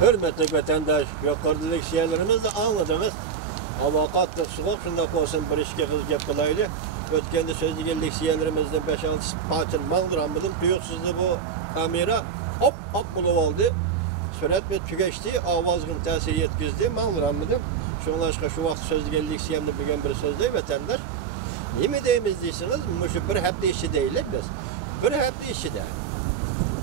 Hürmetli vatandaş, yukarıdaki şeylerimiz de anladınız. Avukatlık, soğuk şundak olsun bir işe kız gep kılaylı. Ötkende sözlü geldik şeylerimizden 5-6 patın mandıramıdım. Duyuksuzdu bu kamera hop bulup oldu. Sürat ve tügeçti, avazgın tesir yetkizdi, mandıramdım. Şunlaşka şu vakit sözlü geldik şeyimde bugün bir sözlü vatandaş. Ne mi deyimiz deysiniz? Şu bir hafta işi değilik biz. Bir hafta işi de.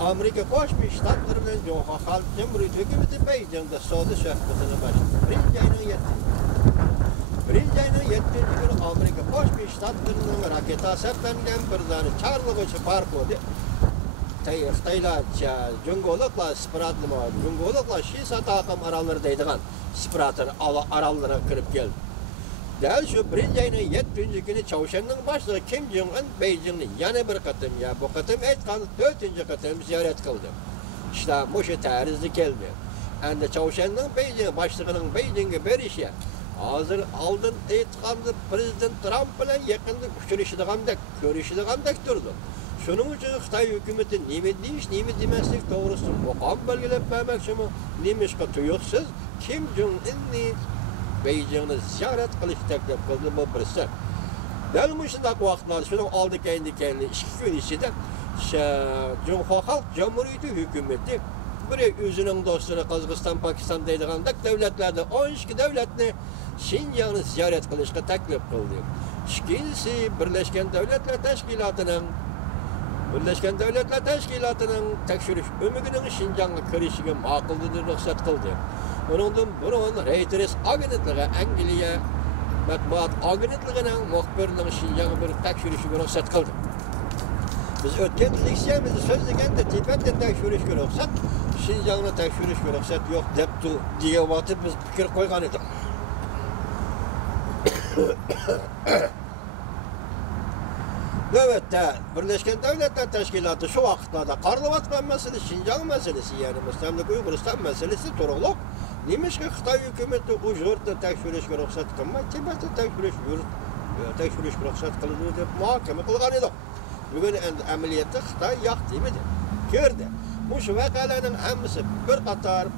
Amerika Koşmuş Ştatlarının Joha Halk Cumhuriyeti hükümeti Beycan'da Saudi sohbetine başladı. Birinci ayının 7. günü Amerika Koşmuş Ştatlarının raketa seplengen bir tane çarlığı park oldu. Xitaylar Cungolukla Spiratlıma, Cungolukla Şisa takım araları deydiğen Spiratır aralara kırıp geldi. Del şu birinci ayının 7. günü Çavuşan'ın başlığı Kim Jong-un Beijing'ni yana bir katım ya bu katım etkan 4. katım ziyaret kıldı. İşte Muşu tarizli geldi. Ende Çavuşan'ın Beijing başlığının Beijing'e berişi hazır aldın etkandı Prezident Trump bilen yakında görüşüdüğümdek durdu. Şunun için Xitay hükümeti nime deyiş, nime demeslik doğrusu muqam belgelep vermekçi mi? Nemişka tuyuksuz Kim Jong-un'ni Beijing'ni ziyaret kılış teklif kıldı bu birisi. Benim şundak vaxtlar, şunun aldı kendi 2 gün içinde Cumhuriyet Halk Cumhuriyeti hükümeti bir özünün dostları Kazakistan, Pakistan deydiğindik devletlerde 12 devletni Şinjan'ı ziyaret kılışka teklif kıldı. İkincisi Birleşken Devletler Teşkilatı'nın tekşürüş ömürünün Şinjan'a kirişine makıldıdır ruhsat kıldı. Onundan burun Reuters agentliği Angliya matbuat agentliğinin muhbirinin Şinjan'a bir tekşürüşü ruhsat kıldı. Biz ötken leksiyamızı sözlegende Tibet'ten tekşürüşü ruhsat, Şinjan'a tekşürüşü ruhsat yok deptu diye vatıp biz fikir koygan edik. Evet de Birleşken Devletler Teşkilatı şu vakitlerde Karlıvatkan meselesi, Şinjan meselesi yani Müslümanlık Uygurustan meselesi turuluk. Neymiş ki Xitay hükümeti o yurtta tekşürüşü ruhsat kılmay, Tibet'te tekşürüşü ruhsat kılınır deyip muhakeme kılgan edik. Bugün ameliyatı Xitay yak demedi. Gördü. Bu şu vakalarının hemisi bir katar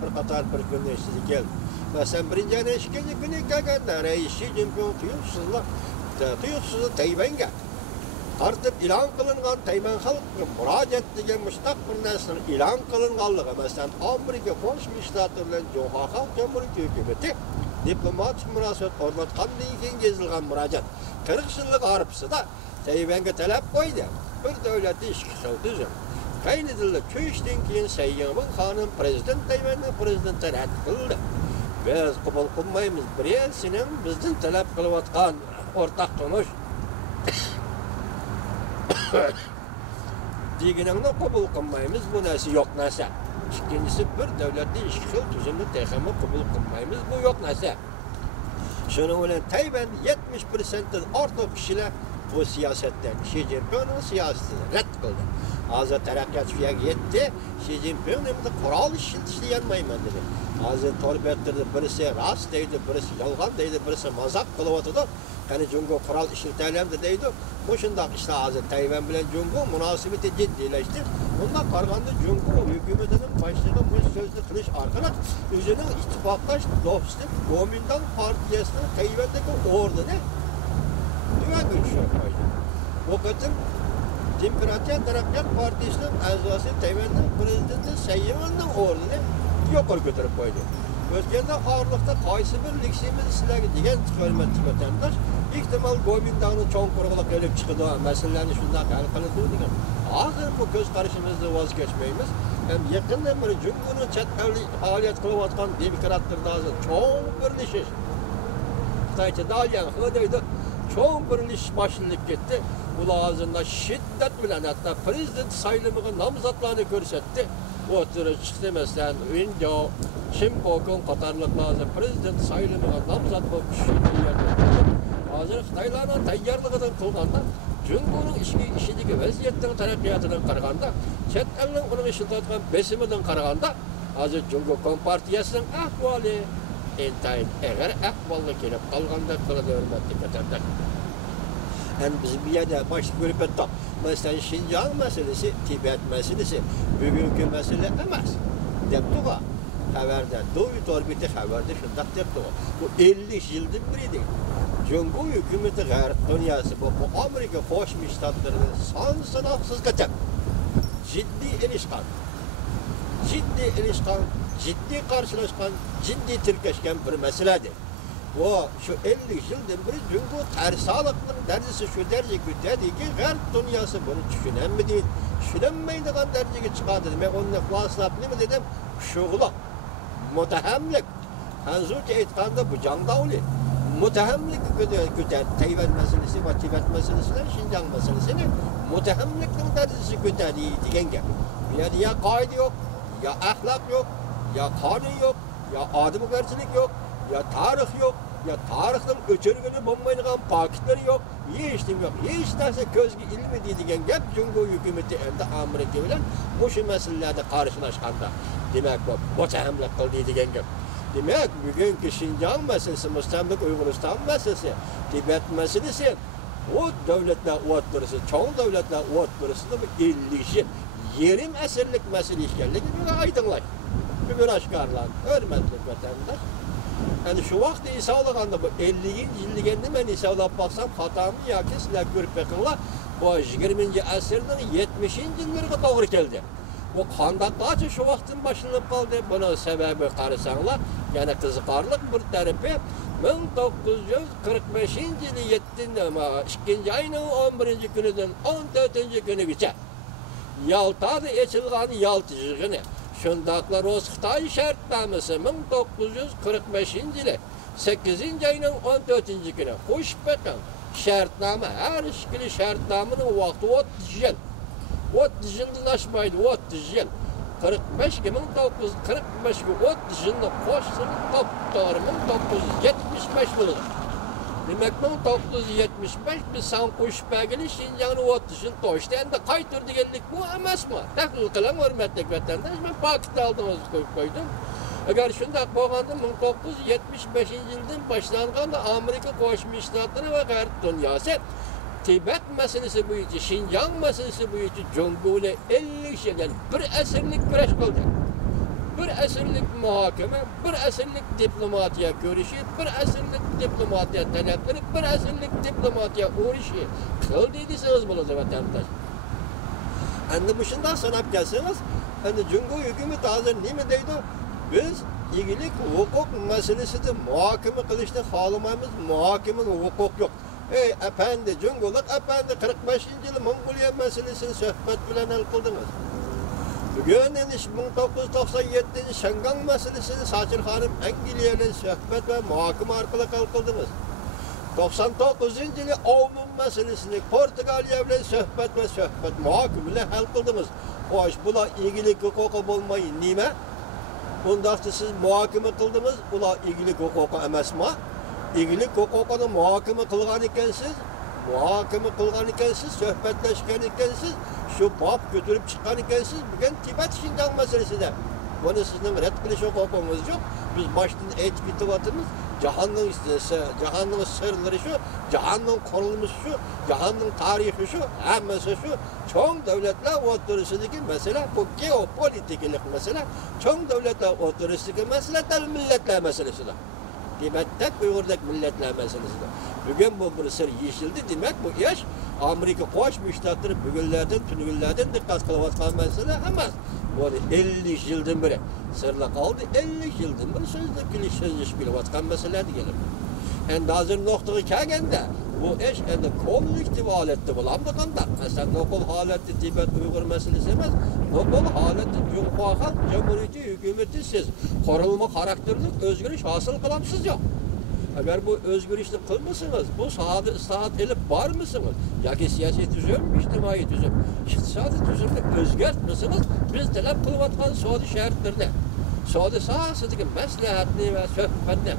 bir günleşsiz geldi. Mesela birinci ayın 2. günü gelgende Reis Xi Jinping tuyuksuzlu Tayvan'a artık ilan kılıngan Tayvan halkı müracaat edilen müstakbir neslinin ilan kılınganlığı mesela Amerika Birleşik Ştatları Joha Halk Cumhuriyeti hükümeti diplomatik münasebet ornatkandan keyin gezilgan müracaat 40 yıllık arpısı da Tayvan'a talep koydu. Bir devleti işki sövdüzüm. Kaynıdıldı çöğüşten keyin Sayyamun Hanım Tayvan'ın prezidenti red kıldı. Biz kabul kılmayımız birisinin bizden talep kılıvatkan ortak konuş. Diğerinin kabul kılmayımız bu nesi yok nesi. İkincisi bir devletli işgal düzenli tekemi kabul kılmayımız bu yok nesi. Şunun ile Tayvan 70%'den artık kişiler bu siyasetten Xi Jinping'in siyasetini red kıldı. Hazır terakkiyat fiyag yetti. Xi Jinping'in de kural işleyenmeyim dedi. Hazır torba ettirdi. Birisi rast deydi, birisi yalgan deydi, birisi mazak kılıvatıdı. Yani Cungo kural işletelim deydi. Bu şundak işte hazır Tayvan bilen Cungo münasebeti ciddileşti. Ondan karganda Cungo hükümetinin başlığı bu sözlü kılıç arkadaş üzerine ittifaktaş dostluk Kuomintang Partiyası'nın Tayvan'daki ordunu dünya görüşüyor. O kadın Demokratiya Taraqqiyot Partiyası'nın azası Tayvan'ın prezidenti Sayyamun'un ordunu yukarı götürüp koydu. Özgende ağırlıkta qaysı bir leksiyimiz sizlerge degen hörmetli vatandaş ihtimal Kuomintang'ın çoğun kuruluk ölüp çıkıdı, meselelerini şundan hal kılıdı degen. Ağır bu göz karışımızda vazgeçmeyimiz. Hem yakından beri Cumhur'un çeteli faaliyet kılıvatkan demokratlarında çoğun bir nişiş. Xitaycha dalyan hıdaydı, çoğun bir niş başlılık gitti. Bu ağzında şiddet bilen hatta prezident sayılımının namzatlarını görsetti. O türü çıktı mesela Window, Shimbok'un Katarlıklarında prezident sayılımının namzat bu kişiliğini hazır Xitaylarla tayyarlığından kılganda Cumhur'un işideki vaziyetinin tarakkiyatından qaraganda, chet elning onun işiltatgan besimidan qaraganda, hazır Cumhur Kompartiyasının ahvali entayin eğer ahvalga kelip qalganda qiladi hurmatli vatandaş. Hem biz bir yerde başlık görüp ettik. Mesela Şinjan meselesi, Tibet meselesi bugünkü mesele emas. Deptuğa. xabarda, Dovyut orbiti xabarda shundaq debdi. Bu 50 yildan beri Cumhur hükümeti G'arb dünyası bu Amerika Qo'shma Shtatlarının son sanoqsiz qaçaq ciddi ilişkan, ciddi karşılaşkan, ciddi tirkeşken bir meseledir. O şu 50 yıldan beri Cumhur tersalıkların derecesi şu derece gütedi ki G'arb dünyası bunu düşünemedi, düşünemeydiğin dereceye çıkardı. Ben onunla kuaslap ne mi dedim? Şuğulak, mutahemlik. Hanzurca etkanda bu candavli. Mutahemlik güter, Tayvan meselesi ve Tibet meselesine, Şincan meselesine mutahemliklerin derecesi gütedi diyen gel. Yani ya kaide yok, ya ahlak yok, ya kanun yok, ya adımgarçılık yok, ya tarih yok, ya tarihten öçürgünü bombaylayan paketleri yok, hiçbir yok. Hiç derse közgü ilmi diyen gel, Cumhur hükümeti hem de Amerika bilen bu şu meselelerde karşılaşkanda. Demek bu mutahemlik kıldı diyen gel. Demek bugünkü Şincan meselesi, Müstemlik Uygurustan meselesi, Tibet meselesi, o devletler uğutlarısı, çoğun devletler uğutlarısı da 50 yıl, 20 asırlık mesele işgalliği bir aydınlar, bir aşkarlan, hürmetli vatandaş. Yani şu vakti hesaplayanda bu 50 yıllık ben hesaplayıp baksam hatamı ya ki sizler görüp bakınlar, bu 20. asırın 70. yıllarına doğru geldi. Bu kandaklarca şu vaktin başlanıp kaldı. Bunun sebebi karısanlar, yani kızıkarlık bir tarafı 1945 yılı yettiğinde ama 2. ayının 11. günüden 14. günü geçer. Yaltada açılgan yaltıcığını, şundaklar o Xitay şartnaması 1945 yılı 8. ayının 14. günü. Hoş bakın, şartname, her şekilde şartnamenin vakti 30 yıl. 30 yıldan aşmaydı, 30 yıl. 45 ki 1945 ki 30 yılda koşsun topları 1975 bulunur. Demek 1975 biz san koşup belgeli Şincan'ı 30 yıl koştu. Yani de kaytırdı geldik bu emas mı? Takıl kılan hürmetlik vatandaş. Ben paketi aldığımızı koydum. Eğer şundak boğanda 1975 yıldan başlanğan da Amerika Qo'shma Shtatları ve G'arb dünyası Tibet meselesi bu için, Şincan meselesi bu için Cumhur'la 50 yıl, yani bir asırlık güreş kıldı. Bir asırlık muhakeme, bir asırlık diplomatiya görüşü, bir asırlık diplomatiya talepleri, bir asırlık diplomatiya uğraşı kıldıysanız bunu vatandaş. Şimdi bu şundan sanıp gelseniz, hani Cumhur hükümeti hazır ne mi deydi? Biz ilgili hukuk meselesi de muhakeme kılışta halımayımız, muhakemenin hukuk yok. Ey efendi, Cumhurluk efendi 45. yılı Mongoliya meselesini sohbet bilen el kıldınız. Bugün 1997 Şengan meselesini Saçır Hanım Engilya'yla sohbet ve muhakeme arkalı el kıldınız. 99. yılı Ovnun meselesini Portugalya ile sohbet muhakeme ile el kıldınız. Hoş bula ilgili hukuku bulmayı nime? Bundan siz muhakeme kıldınız, bula ilgili hukuku emas mı? İlgili hukukunu muhakeme kılgan ikensiz, sohbetleşken ikensiz, şu bab götürüp çıkan ikensiz, bugün Tibet Şincan meselesi de. Bunu sizin red kılış hukukumuz yok. Biz baştan etkili tıvatımız, cihanın sırları şu, cihanın konulmuş şu, cihanın tarihi şu, hemmesi şu, çoğun devletler otoritesideki mesele, bu geopolitiklik mesele, çoğun devletler otoritesideki mesele, tabi milletler meselesi de. Tibet'te Uygur'daki milletler meselesi de. Bugün bu bir sır yeşildi demek bu iş Amerika Qo'shma Shtatları bugünlerden, tünügünlerden dikkat kılıvatkan mesele emas. Bu 50 yıldan beri sırla kaldı, 50 yıldan beri sözleşip kılıvatkan meselelerdi gelir. Endi hazır noktaya kelgende bu iş endi kollektiv haletde bulamdıkanda, mesela lokal haletde Tibet Uygur meselesi emas, lokal haletde Cumhur Halk Cumhuriyeti hükümeti siz korunma karakterli özgürlük hasıl kılamsız yok. Eğer bu özgürlükle kılmışsınız, bu sahada ıslahat edip var mısınız? Ya ki siyasi düzüm, içtimai düzüm. İktisadi düzümde özgürtmüsünüz, biz talep kılvatkan Suudi şehitlerine. Suudi sahasındaki meslehatni ve sohbetni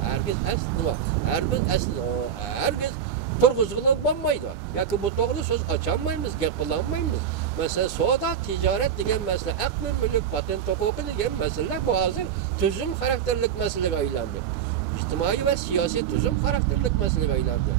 herkes turguzgılan banmaydı. Ya ki bu doğru söz açamayız, gap kılamayız. Mesela Suuda ticaret degen mesele, aklı mülk, patent hukuku degen mesele bu hazır tüzüm karakterlik meseleye aylandı. İçtimai ve siyasi tüzüm karakterlik meseleye aylandı.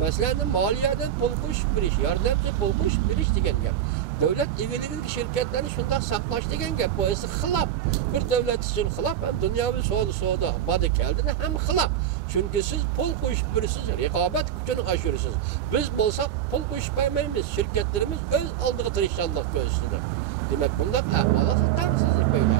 Mesela maliyeden pul kuş bir iş, yardımcı pul kuş bir iş degen gap. Devlet ilgili şirketlerini şundan saklaş degen gap. Bu esi xilap. Bir devlet için xilap hem dünyavi soğuda badı geldiğinde hem xilap. Çünkü siz pul koyup birisiz, rekabet gücünü aşırısınız. Biz bolsak pul koyup vermeyimiz, şirketlerimiz öz aldığı tırışanlık göğsüdür. Demek bunda ahvalası tansızlık böyle.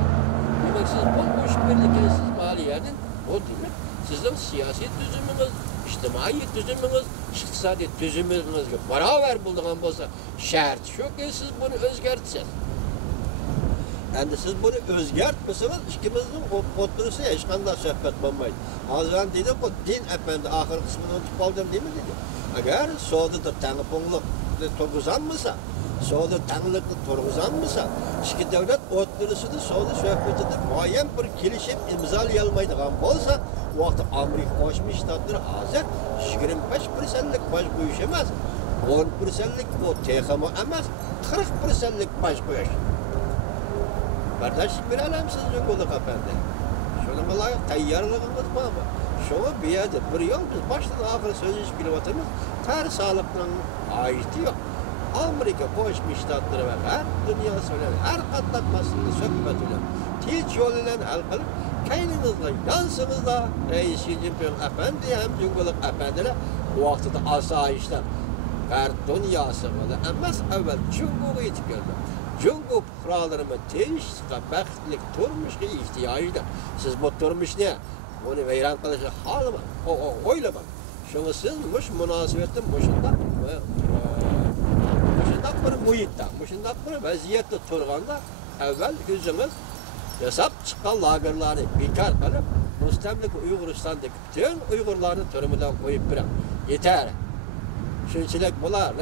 Demek siz pul koyup verirken siz maliyetin, o demek sizin siyasi düzümünüz, ictimai düzümünüz, iqtisadi düzümünüzge beraber bulduğun bolsa şart şu ki siz bunu özgertsiniz. Endi siz bunu özgertmeseniz ikimizin oturusu hech qanday suhbat bo'lmaydi. Hozir deydi bu din efendi ahir kısmını unutib qoldim deymi dedi. Agar sodada tangpongliq turg'izanmasa, soda tanglikni turg'izanmasa, ikki davlat o'rtasida soda suhbatida muayyan bir kelishim imzolayolmaydigan bo'lsa, u vaqtda Amerika Qo'shma Shtatlari hozir 25%lik baş qo'yish emas, 10%lik bu TXM emas, 40%lik baş qo'yish. Kardeşlik bir alemsiz Cumhurluk efendi. Şunun layık tayyarlığımız var mı? Şunu bir yerde bir yol biz baştan ahire sözleşip kilometremiz ter sağlıklarının aiti yok. Amerika Qo'shma Shtatlari ve her dünya söylen, her katlatmasını söhbet ile, tinch yol ile hal qilib, kayningizda, yansingizda Reis Xi Jinping efendi hem Cumhurluk efendiler bu vaqtida asayişler her dünyası böyle emas evvel Cumhur'a yetib keldi. Cumhur kurallarımı teyişle bəxtlik turmuşa ihtiyacıdır. Siz bu turmuş ne? Onu veyran kılıcı halı mı? Oylama. Şunu siz muş münasibetin muşundak bir muhitte, muşundak bir vaziyette turganda evvel yüzünüz hesap çıkan lagerleri bekar kalıp Rustemlik Uyguristan'daki bütün Uygurların turumudan koyup bırak. Yeter. Şunçilik bular.